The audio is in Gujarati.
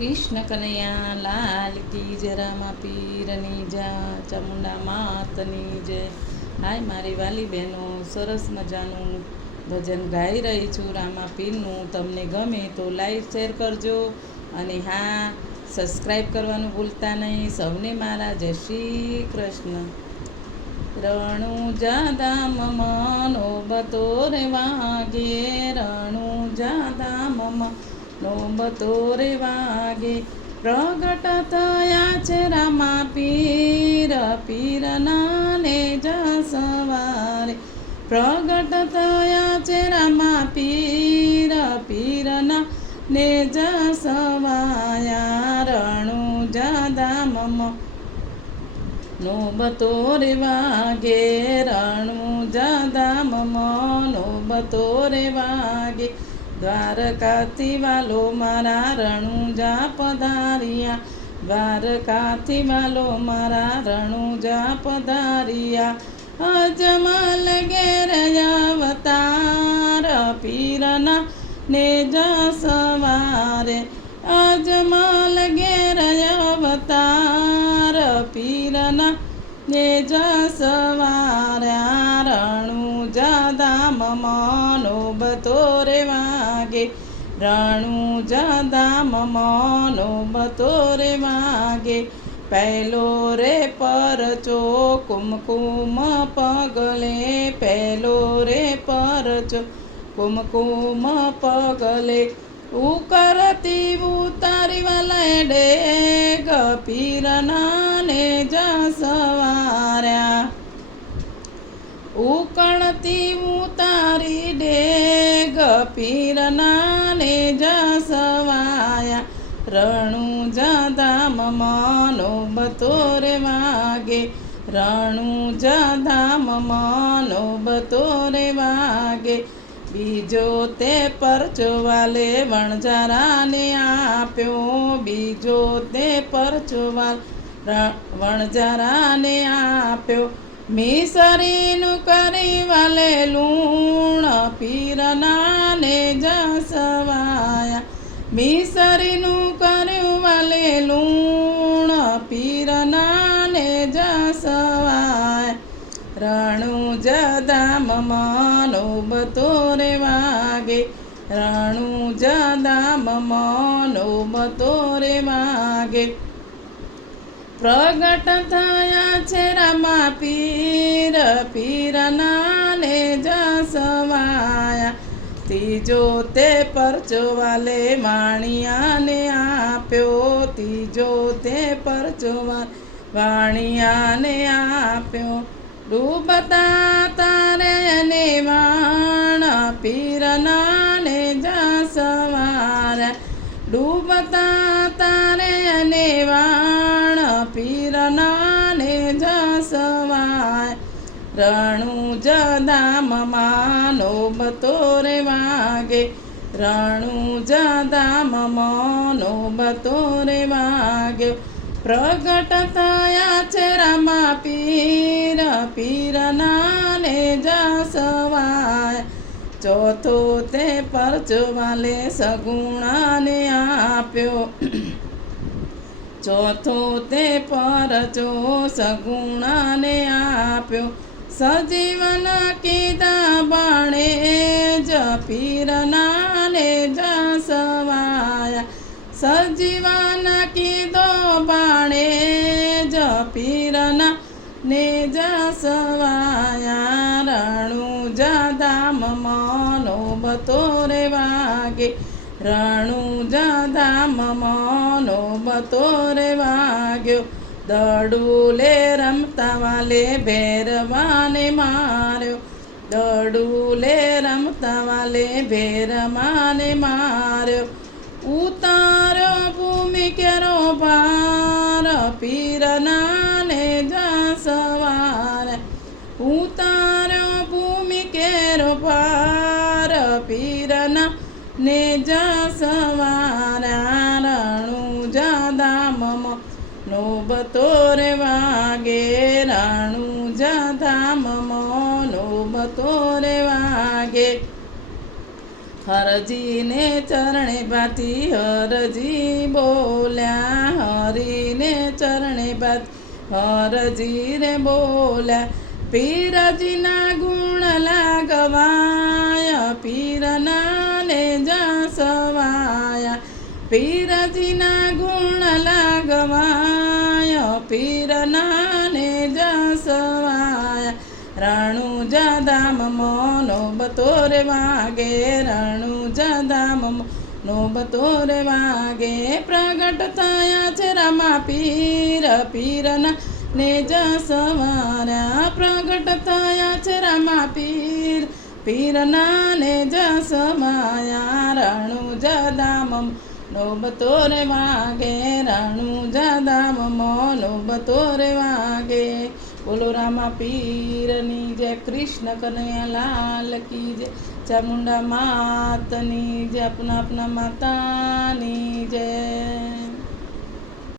કૃષ્ણ કનૈયા લાલ કી જરામાં પીરની જા, ચામુંડા માતની જય. હાય મારી વાલી બહેનો, સરસ મજાનું ભજન ગાઈ રહી છું રામા પીરનું. તમને ગમે તો લાઈક, શેર કરજો. અને હા સબસ્ક્રાઈબ કરવાનું ભૂલતા નહીં. સૌને મારા જય શ્રી કૃષ્ણ. રણુ જાદા મનો બતો રે વાગે રણુ જાદા મમ નો બતો રે વાગે. પ્રગટ થયા છે રામા પીર પીરના ને સવારે પ્રગટ થયા છે રામા પીર પીરના ને સવાયા રણુ જાદા મમ. નો બતોરે વાગે. રણું જાદા મમ. નો બતોરે વાગે. દ્વારકાથી વાલો મારા રણુજા પધારિયા દ્વારકાથી વાલો મારા રણુજા પધારિયા અજમલ ઘેર અવતાર પીરના ને જ સવારે. અજમલ ઘેર અવતાર પીરના ને જ સવાર્યા રણુજા વાગે રણુ જાદા મમનો બતોરે માગે. પહેલો રે પરચો કુમકુમ પગલે, પહેલો રે પરચો કુમકુમ પગલે. ઉકરતી ઉતારી ડે ગપીરના ને જા સવાર્યા. ઉકળતી ઉતારી ડે ગપીરના ને જ રણુ જાદા મનો બતોરે વાગે રણુ જાદા મનો બતોરે વાગે બીજો તે પરચો વાલે વણજારાને આપ્યો બીજો તે પરચો વાલ વણજારાને આપ્યો મિસરીનું કરી વાલે લૂણ પીરના ને જસવાયા મિસરીનું કર્યું વાલે લૂણ પીરના ને જસવાય. રણુ જદા મમનો બતોરે વાગે. રણુ જદા મમનો બતોરે વાગે. પ્રગટ થયા છે રમા પીર પીરના ને જસવાયા. ત્રીજો તે પરચો વાલે માણિયાને આપ્યો. ત્રીજો તે પરચો વાણિયાને આપ્યો. ડૂબતા તારે ને વાણ પીરના ને જસવાર. ડૂબતા રણુ જદામ માનો બતોરે વાગે. રણુ જદામ મનો બતોરે વાગ્યો પ્રગટ થયા છે રમા પીર પીરના ને જસવાય. ચોથો તે પરચો વાલે સગુણાને આપ્યો. ચોથો તે પરચો સગુણાને આપ્યો. સજીવન કીધા બાણે જ પીરના ને જસવાયા સજીવન કીધો બાણે જ પીરના ને જસવાયા રણુ જદા મમનો બતોરે વાગે રણુ જદા મમનો બતોરે વાગ્યો દડુલે રમતા વાલે ભેરવાને માર્યો. દડુલે રમતા વાલે ભેરવાને માર્યો. ઉતાર્યો ભૂમિ કેરો પાર પીરનાને જસવાર ઉતાર્યો ભૂમિ કેરો પાર પીરના ને મમ નો બતોરે વાગે રણુ જાદા મમ નો બતોરે વાગે. હરજીને ચરણે ભાતી હરજી બોલ્યા, હરીને ચરણે ભાતી હરજી રે બોલ્યા. પીરજીના ગુણ લાગવાય પીરના ને સવાયા પીરજીના ગુણ લાગવાય પીરના ને જસવાયા. રણુ જદામ મોનો બતોરે વાગે, રણુ જદામ નો બતોર વાગે. પ્રગટ થયા છે રમા પીર પીરના ને જસવાર્યા પ્રગટ થયા છે રમા પીર પીરના ને જસમાયા રણુ જદામ નો રે વાગે, રણુ જદામ નોબતો રે વાગે. બોલો રામા પીરની જય, કૃષ્ણ કનૈયા લાલ કી જય. ચામુંડા માતની જય, આપના આપના માતાની જય.